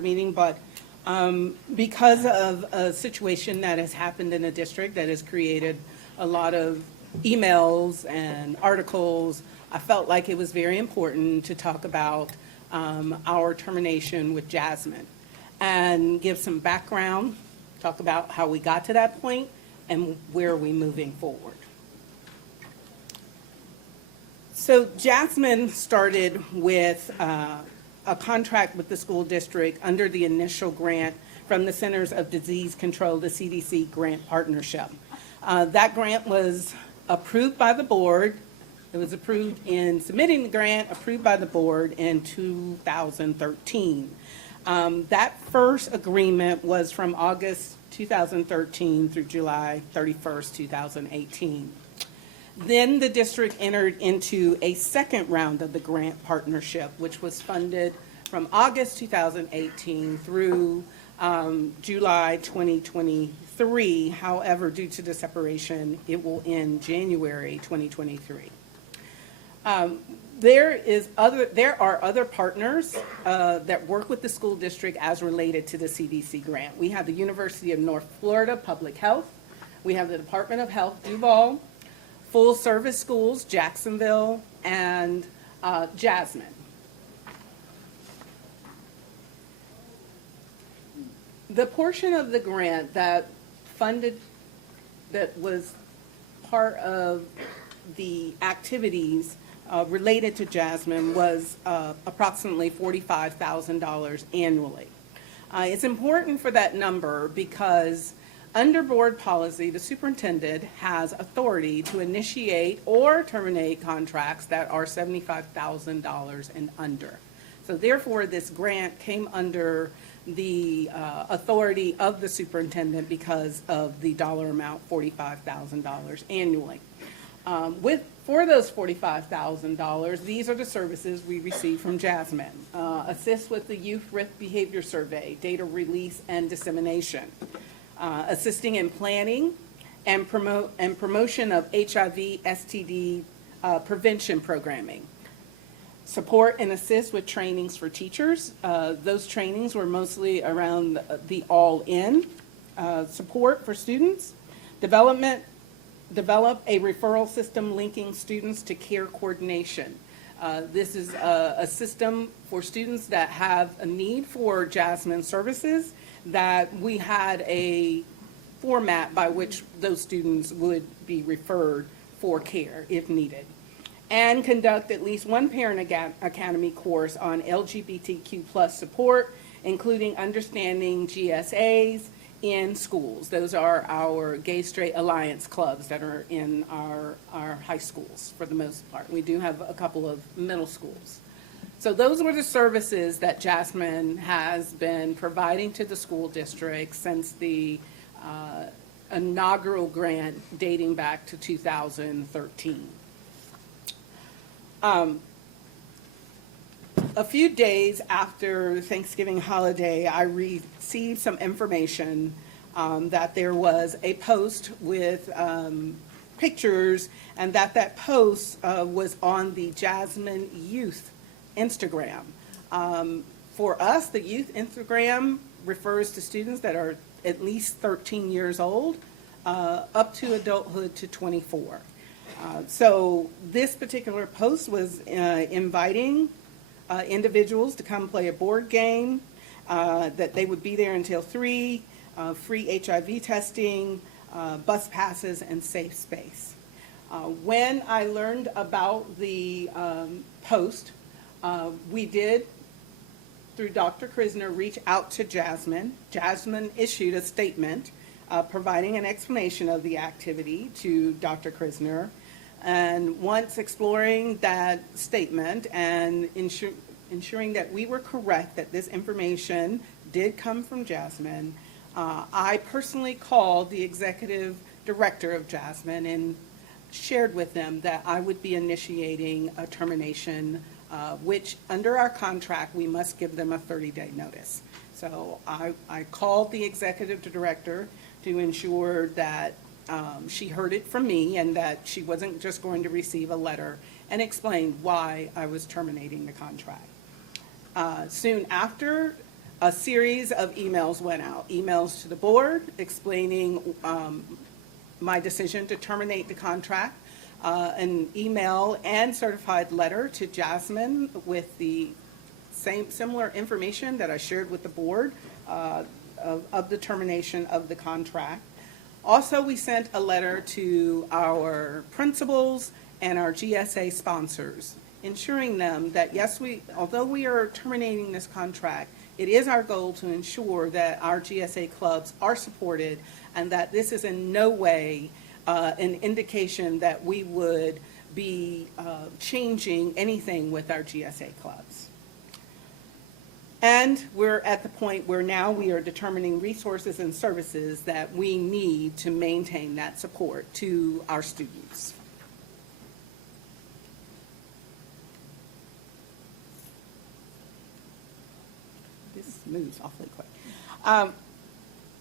meeting, but because of a situation that has happened in the district that has created a lot of emails and articles, I felt like it was very important to talk about our termination with JASMYN and give some background, talk about how we got to that point and where are we moving forward. So JASMYN started with a contract with the school district under the initial grant from the Centers of Disease Control, the CDC grant partnership. That grant was approved by the board. It was approved in submitting the grant, approved by the board in 2013. That first agreement was from August 2013 through July 31st, 2018. Then the district entered into a second round of the grant partnership, which was funded from August 2018 through July 2023. However, due to the separation, it will end January 2023. There are other partners that work with the school district as related to the CDC grant. We have the University of North Florida Public Health. We have the Department of Health, Duval, Full Service Schools, Jacksonville, and JASMYN. The portion of the grant that was part of the activities related to JASMYN was approximately $45,000 annually. It's important for that number because under board policy, the superintendent has authority to initiate or terminate contracts that are $75,000 and under. So therefore, this grant came under the authority of the superintendent because of the dollar amount, $45,000 annually. For those $45,000, these are the services we receive from JASMYN. Assist with the youth risk behavior survey, data release and dissemination. Assisting in planning and promotion of HIV, STD prevention programming. Support and assist with trainings for teachers. Those trainings were mostly around the all-in. Support for students. Develop a referral system linking students to care coordination. This is a system for students that have a need for JASMYN services, that we had a format by which those students would be referred for care if needed. And conduct at least one Parent Academy course on LGBTQ plus support, including understanding GSAs in schools. Those are our Gay Straight Alliance clubs that are in our high schools for the most part. We do have a couple of middle schools. So those were the services that JASMYN has been providing to the school district since the inaugural grant dating back to 2013. A few days after Thanksgiving holiday, I received some information that there was a post with pictures, and that post was on the JASMYN Youth Instagram. For us, the youth Instagram refers to students that are at least 13 years old, up to adulthood to 24. So this particular post was inviting individuals to come play a board game, that they would be there until 3, free HIV testing, bus passes, and safe space. When I learned about the post, we did, through Dr. Krisner, reach out to JASMYN. JASMYN issued a statement providing an explanation of the activity to Dr. Krisner. And once exploring that statement and ensuring that we were correct, that this information did come from JASMYN, I personally called the executive director of JASMYN and shared with them that I would be initiating a termination, which under our contract, we must give them a 30-day notice. So I called the executive director to ensure that she heard it from me and that she wasn't just going to receive a letter, and explained why I was terminating the contract. Soon after, a series of emails went out, emails to the board explaining my decision to terminate the contract, an email and certified letter to JASMYN with the similar information that I shared with the board of the termination of the contract. Also, we sent a letter to our principals and our GSA sponsors, ensuring them that yes, although we are terminating this contract, it is our goal to ensure that our GSA clubs are supported and that this is in no way an indication that we would be changing anything with our GSA clubs. And we're at the point where now we are determining resources and services that we need to maintain that support to our students. This moves awfully quick.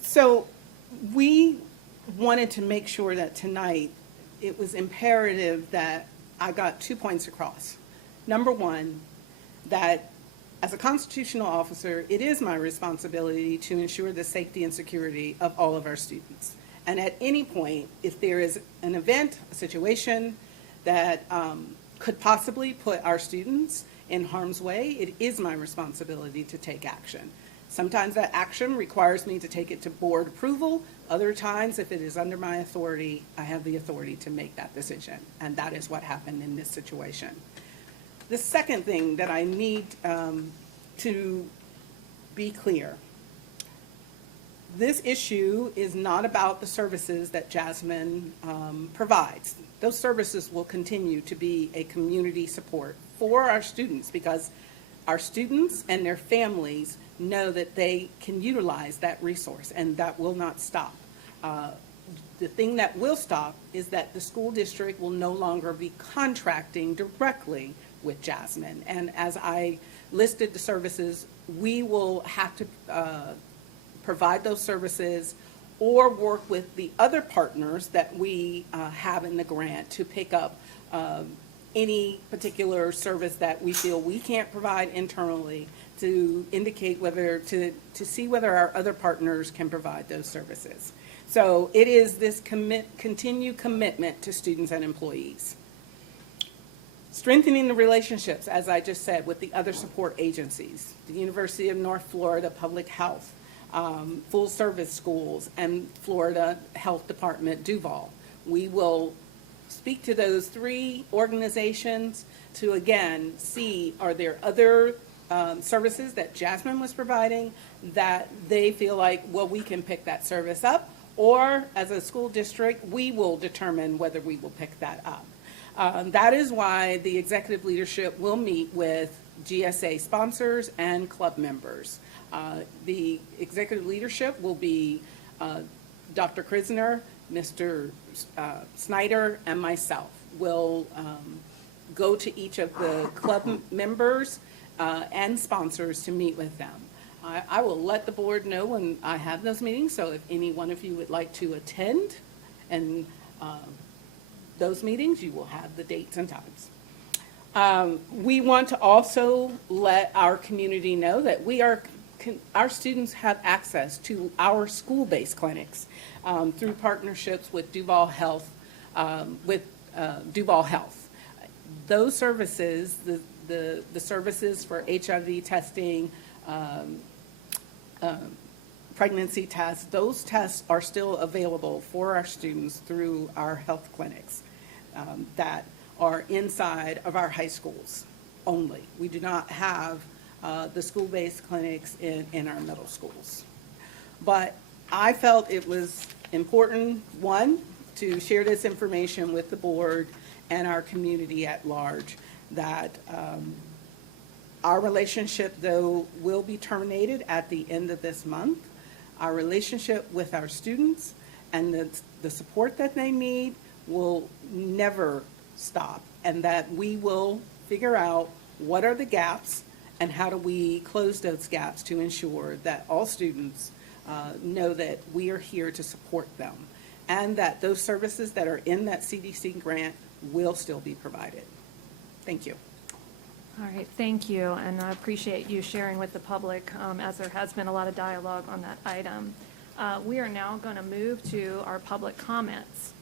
So we wanted to make sure that tonight it was imperative that I got 2 points across. Number one, that as a constitutional officer, it is my responsibility to ensure the safety and security of all of our students. And at any point, if there is an event, a situation that could possibly put our students in harm's way, it is my responsibility to take action. Sometimes that action requires me to take it to board approval. Other times, if it is under my authority, I have the authority to make that decision. And that is what happened in this situation. The second thing that I need to be clear, this issue is not about the services that JASMYN provides. Those services will continue to be a community support for our students because our students and their families know that they can utilize that resource, and that will not stop. The thing that will stop is that the school district will no longer be contracting directly with JASMYN. And as I listed the services, we will have to provide those services or work with the other partners that we have in the grant to pick up any particular service that we feel we can't provide internally, to indicate whether, to see whether our other partners can provide those services. So it is this continued commitment to students and employees. Strengthening the relationships, as I just said, with the other support agencies, the University of North Florida Public Health, full service schools, and Florida Health Department, Duval. We will speak to those three organizations to, again, see are there other services that JASMYN was providing that they feel like, well, we can pick that service up, or as a school district, we will determine whether we will pick that up. That is why the executive leadership will meet with GSA sponsors and club members. The executive leadership will be Dr. Krisner, Mr. Snyder, and myself. Will go to each of the club members and sponsors to meet with them. I will let the board know when I have those meetings, so if any one of you would like to attend and those meetings, you will have the dates and times. We want to also let our community know that our students have access to our school-based clinics through partnerships with Duval Health. Those services, the services for HIV testing, pregnancy tests, those tests are still available for our students through our health clinics that are inside of our high schools only. We do not have the school-based clinics in our middle schools. But I felt it was important, one, to share this information with the board and our community at large, that our relationship, though, will be terminated at the end of this month. Our relationship with our students and the support that they need will never stop, and that we will figure out what are the gaps and how do we close those gaps to ensure that all students know that we are here to support them, and that those services that are in that CDC grant will still be provided. Thank you. All right, thank you, and I appreciate you sharing with the public, as there has been a lot of dialogue on that item. We are now going to move to our public comments.